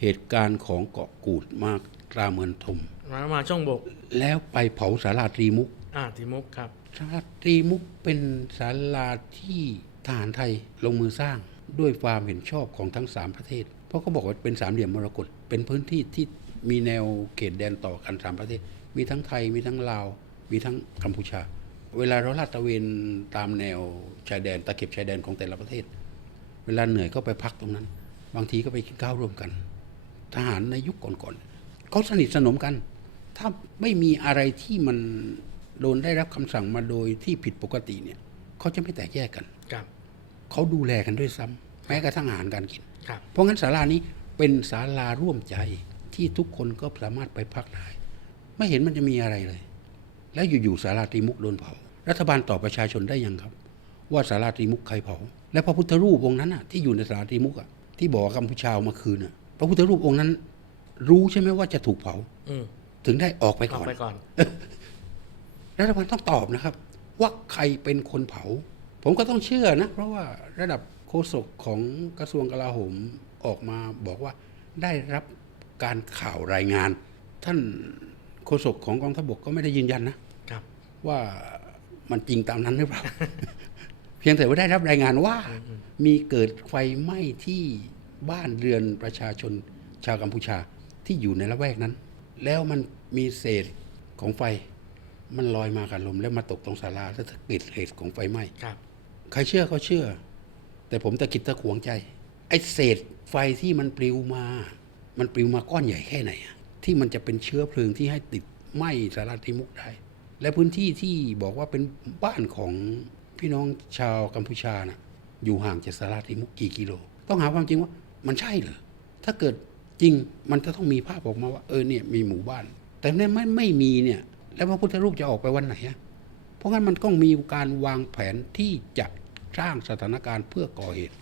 เหตุการณ์ของเกาะกูดมากราเมือนทมมามาช่องบก แล้วไปเผาสาราตรีมุกอ่าติมุกครับสาราตรีมุกเป็นศาลาที่ทหารไทยลงมือสร้างด้วยความเห็นชอบของทั้งสามประเทศ เพราะเขาบอกว่าเป็นสามเหลี่ยมมรกตเป็นพื้นที่ที่มีแนวเขตแดนต่อกันสามประเทศ มีทั้งไทยมีทั้งลาว มีทั้งกัมพูชา เวลาเราลาดตระเวนตามแนวชายแดนตะเข็บชายแดนของแต่ละประเทศ เวลาเหนื่อยก็ไปพักตรงนั้น บางทีก็ไปกินข้าวร่วมกัน ทหารในยุคก่อนๆเขาสนิทสนมกัน ถ้าไม่มีอะไรที่มันโดนได้รับคำสั่งมาโดยที่ผิดปกติเนี่ยเขาจะไม่แตกแยกกันครับเขาดูแลกันด้วยซ้ำแม้กระทั่งอาหารการกินครับเพราะงั้นศาลานี้เป็นศาลาร่วมใจที่ทุกคนก็สามารถไปพักได้ ไม่เห็นมันจะมีอะไรเลย แล้วอยู่ๆศาลาตรีมุกโดนเผา รัฐบาลตอบประชาชนได้ยังครับ ว่าศาลาตรีมุกใครเผา และพระพุทธรูปองค์นั้นอะที่อยู่ในศาลาตรีมุกอะที่บอกว่ากัมพูชาเอามาคืนอะ พระพุทธรูปองค์นั้น รู้ใช่ไหมว่าจะถูกเผาอืมถึงได้ออกไปออก่กอนไปก่อนรัฐบาลต้องตอบนะครับ ว่าใครเป็นคนเผา ผมก็ต้องเชื่อนะ เพราะว่าระดับโฆษกของกระทรวงกลาโหมออกมาบอกว่าได้รับการข่าวรายงาน ท่านโฆษกของกองทัพบกก็ไม่ได้ยืนยันนะครับ ว่ามันจริงตามนั้นหรือเปล่า เพียงแต่ว่าได้รับรายงานว่า มีเกิดไฟไหม้ที่ บ้านเรือนประชาชนชาวกัมพูชาที่อยู่ในละแวกนั้น แล้วมันมีเศษของไฟ มันลอยมากับลมแล้วมาตกตรงศาลาแล้วเกิดเหตุของไฟไหม้ครับใครเชื่อเขาเชื่อ แต่ผมตะกิดตะขวงใจ ไอ้เศษไฟที่มันปลิวมา มันปลิวมาก้อนใหญ่แค่ไหนอะที่มันจะเป็นเชื้อเพลิงที่ให้ติดไหม้สาราติมุกได้ และพื้นที่ที่บอกว่าเป็นบ้านของพี่น้องชาวกัมพูชานะอยู่ห่างจากสาราติมุกกี่กิโล ต้องหาความจริงว่า มันใช่เหรอถ้าเกิดจริงมันจะต้องมีภาพออกมาว่าเออเนี่ยมีหมู่บ้าน แต่เนี่ยไม่ไม่มีเนี่ย แล้วพระพุทธรูปจะออกไปวันไหนอะเพราะงั้นมันต้องมีการวางแผนที่จะสร้างสถานการณ์เพื่อก่อเหตุ